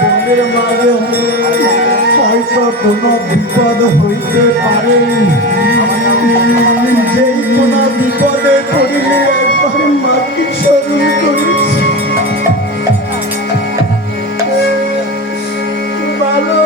বনের মাঝে হয়তো কোনো বিপদ হইতে পারে, যেই কোনো বিপদে পড়িলে একবার মাকে স্মরণ করিস। ভালো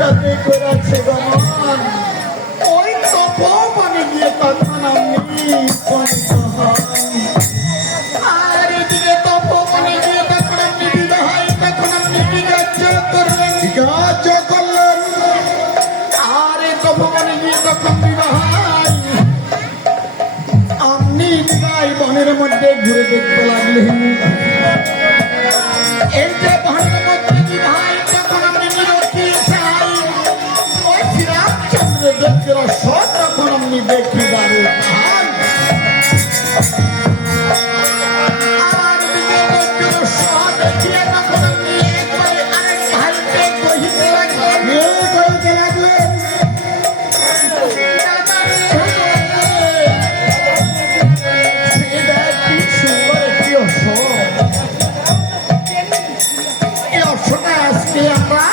সাথে করাচ্ছে গমন, ওই তপবনে গিয়ে তখন আমি আর এদিকে তপবনে গিয়ে তখন আপনি বিবাহ, তখন আপনি কি কার্য করলেন? কার্য করলেন আর তপবনে গিয়ে তখন বিবাহ আপনি বিবাহ বনের মধ্যে ঘুরে দেখতে লাগলেন। এই যে বনের মধ্যে বিবাহ তখন আপনি দেখি বাড়ি আর দেখিয়ে তখন আপনি একবারে আরেক ভাই আজকে আমরা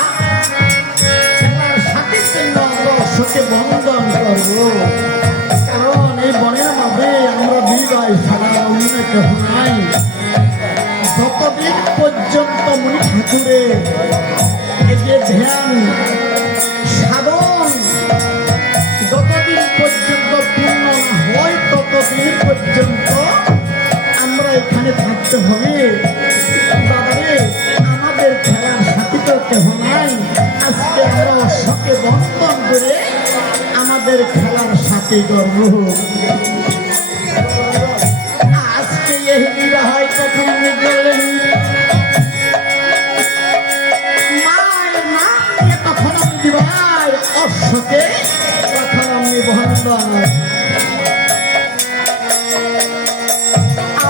খেলার সাথীর জন্য আমরা অশ্বকে বন্ধন করবো, কারণ এই বনের মাঝে আমরা দুই ভাই ছাড়া অন্য কেউ নাই। যতদিন পর্যন্ত মুনি ঠাকুরের এই যে ধ্যান সাধন যতদিন পর্যন্ত পূর্ণ না হয় ততদিন পর্যন্ত আমরা এখানে থাকতে হবে। বাবারে আমাদের খেলার সাথী তো কেহ নাই, আজকে আমরা অশ্বকে বন্ধন করে আমাদের খেলার সাথী করব। আজকে এই বিবাহের কথা মনে করলেন মায়ের নাম নিয়ে তখন আমি দিবাই অশ্বকে তখন আমি বন্ধন।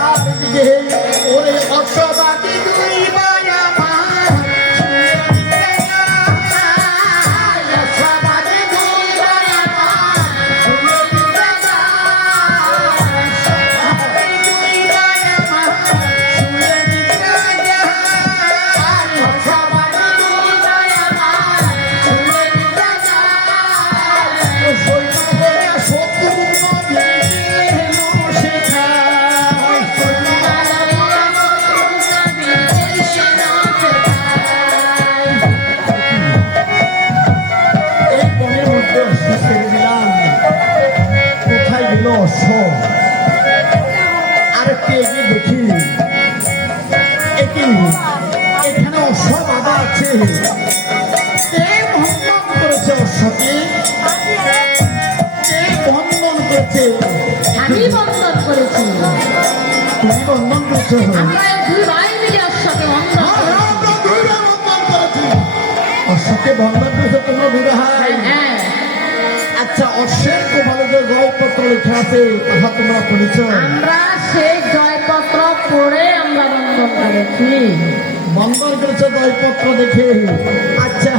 আর দিকে ওরে অশ্ববাদী দুই ভাই আমার আরেকটি এগিয়ে দেখি এখানে অশ্ব বাধা আছে। কে বন্ধন করেছে অশ্বকে? কে বন্ধন করেছে? আমি বন্ধন করেছি। তুমি বন্ধন করেছো? আমরা দুই ভাই মিলে অশ্বকে বন্ধন করেছি। অশ্বকে বন্ধন করেছো তোমরা দুই ভাই? হ্যাঁ। আচ্ছা, অশ্বের কোপালে যে জয়পত্র লেখা আছে তাহা তোমরা পড়েছ? আমরা সেই জয়পত্র পড়ে আমরা বন্ধন করেছি। বন্ধন করেছো জয়পত্র দেখে? আচ্ছা,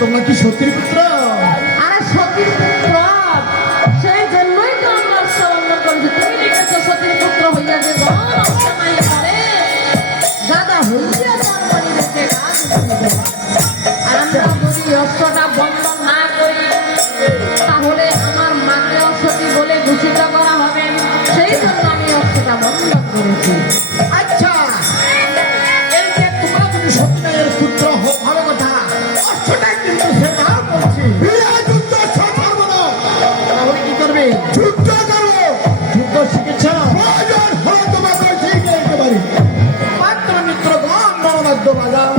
তোমরা কি সতীর পুত্র? আরে সতীর পুত্র, সেই জন্যই তো আমরা অশ্ব বন্ধন করেছি। তুমি দেখেছো সতীর পুত্র হইয়া যে জনমাই করে গাদা হইয়া জন্মানি রেখে গাছ উঠিবে। আর আমরা যদি অশ্বটা বন্ধন না করি তাহলে আমার মাকে অসতী বলে দূষিত করা হবে, সেই জন্য আমি অশ্বটা বন্ধন করেছি। আচ্ছা, এই যে তোমরা যদি সতীর পুত্র হও ভালো কথা, অশ্বটাই কিন্তু সেটা বলছি যুদ্ধ ছাড়বো না। তাহলে কি করবে? যুদ্ধ করবো। যুদ্ধ শিখেছ? তোমাকে শিখে দিতে পারি। মাত্র মিত্রগণ মনোবাদ্য বাজাও।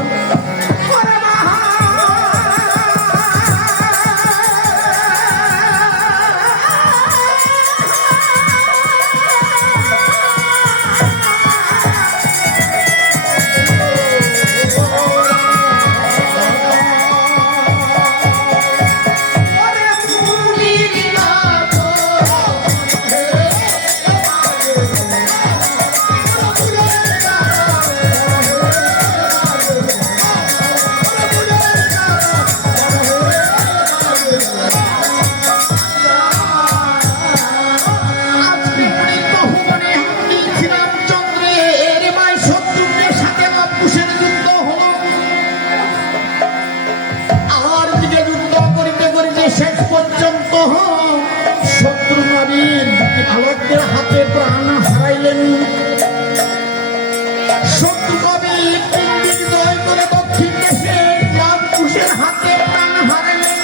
আলোকের হাতে প্রাণ হারাইলেন। শত্রু কবি জয় করে দক্ষিণ দেশে লাভকুশের হাতে প্রাণ হারাইলেন।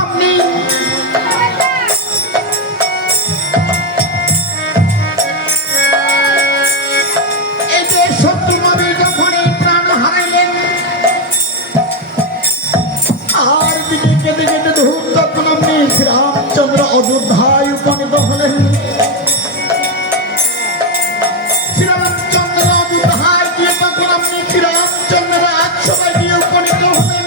আপনি রামচন্দ্র অযোধ্যায় উপনীত হলেন। শ্রীরামচন্দ্র অযোধ্যায় গিয়ে তখন আপনি শ্রীরামচন্দ্র রাজসভায় গিয়ে উপনীত হলেন।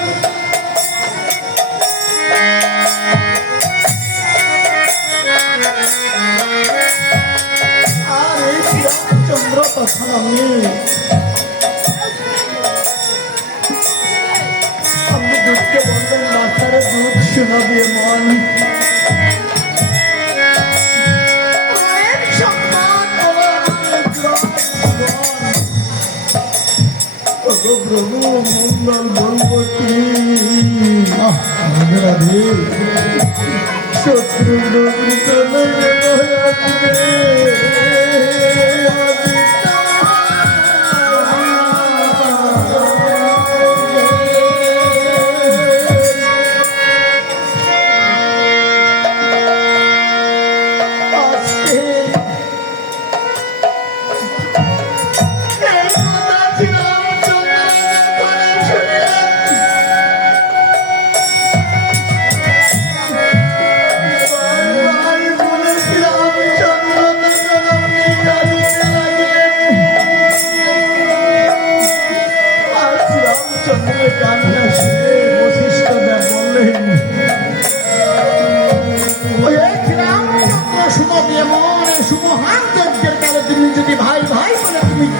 আর এই শ্রীরামচন্দ্র তখন আপনি আজকে বললেন ডাক্তারের দুধ শোনা দিয়ে মন অনেক সম্মান বলো আমাদের জীবন। ওগো প্রভু মঙ্গল বলবো কি রাধে শত্রু নবী চলে গেল আজকে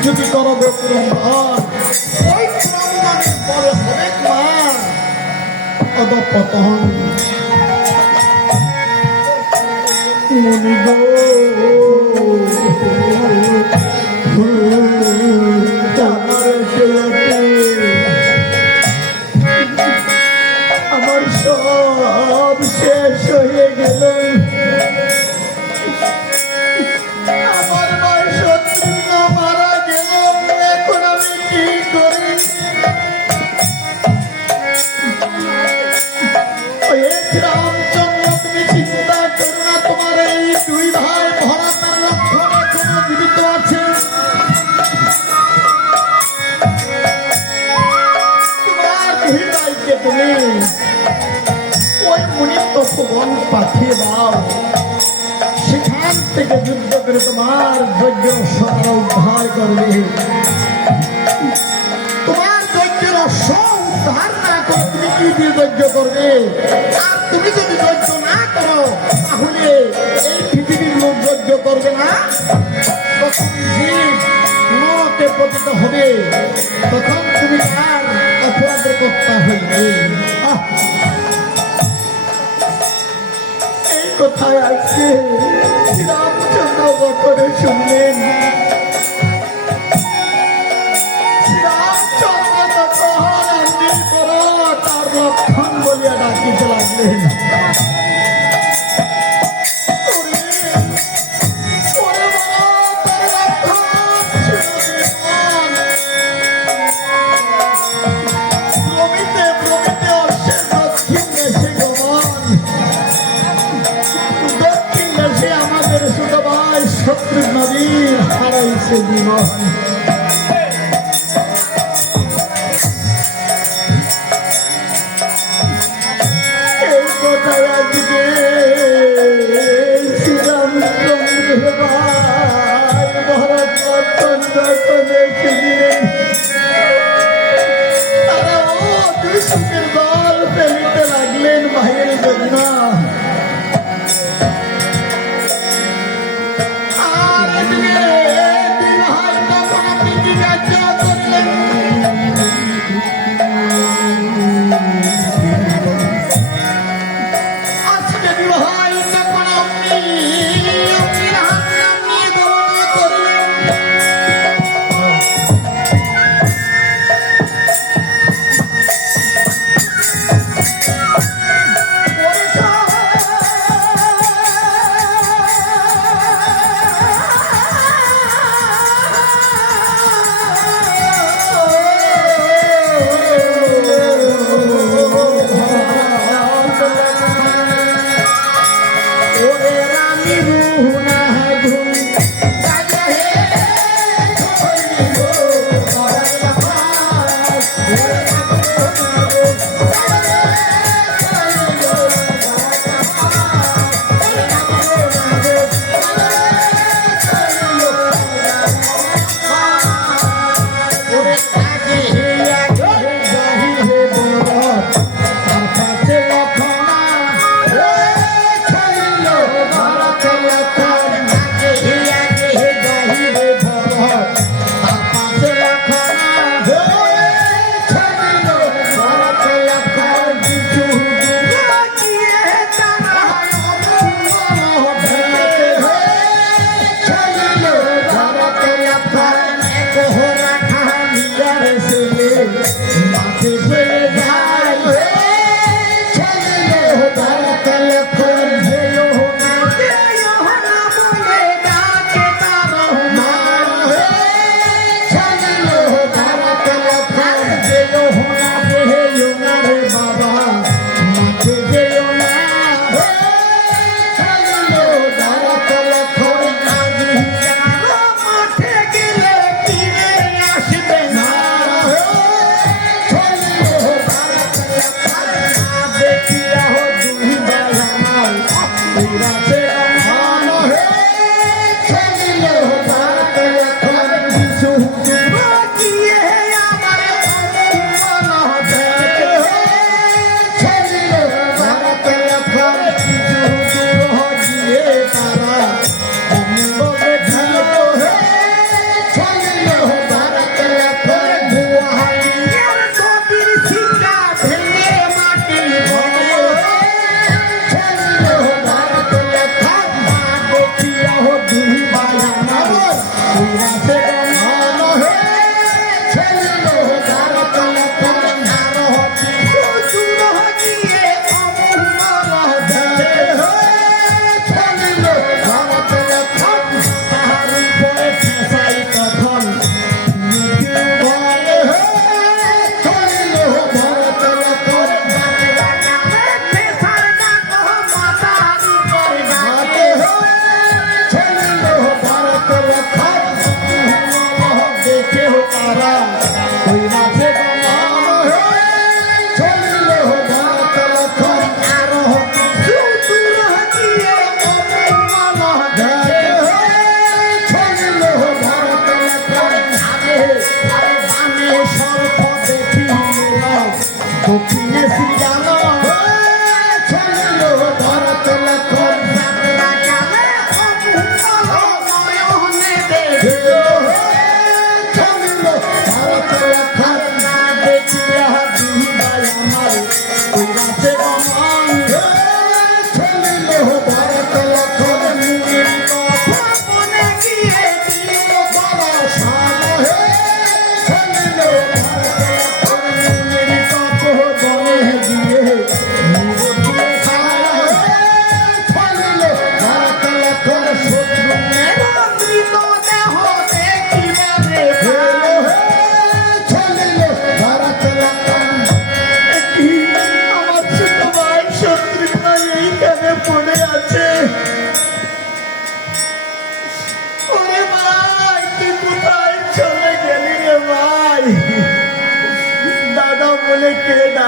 যদি করো ওই প্রমাণের পরে হবে মার অধঃপতন মুনি গো আমার সব শেষ হয়ে গেল আমার ভাই শত্রুঘ্ন মারা গেল এখন আমি কি করি রামচন্দ্র তুমি চিন্তা করো না তোমার এই দুই ভাই ভরতের লক্ষণ এখনো জীবিত আছে তোমার দুই ভাইকে তুমি ওই মুনির তপবন পাঠিয়ে দাও সেখান থেকে যুদ্ধ করে তোমার যজ্ঞ অশ্বরা উদ্ধার করবে তোমার যজ্ঞের অশ্ব উদ্ধার না করে তুমি কি দিয়ে যজ্ঞ করবে আর তুমি যদি যজ্ঞ না করো তাহলে এই পৃথিবীর লোক যজ্ঞ করবে না তখন জীব নরকে পতিত হবে তখন তুমি তার অপরাধের কর্তা হইবে এই কথায় আজকে রামচন্দ্র বকরে শুনলেন রামচন্দ্র তখন তার লক্ষণ বলিয়া ডাকিতে লাগলেন শত্রু নদীর হারাইছে জীবন এই কথায় আজকে শ্রীরামচন্দ্র ভাই ভরত লক্ষণ যখন এসেছিলেন তারা দুই সুখের দল ফেলিতে লাগলেন ভাইয়ের জন্য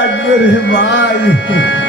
লাগবে রে ভাই।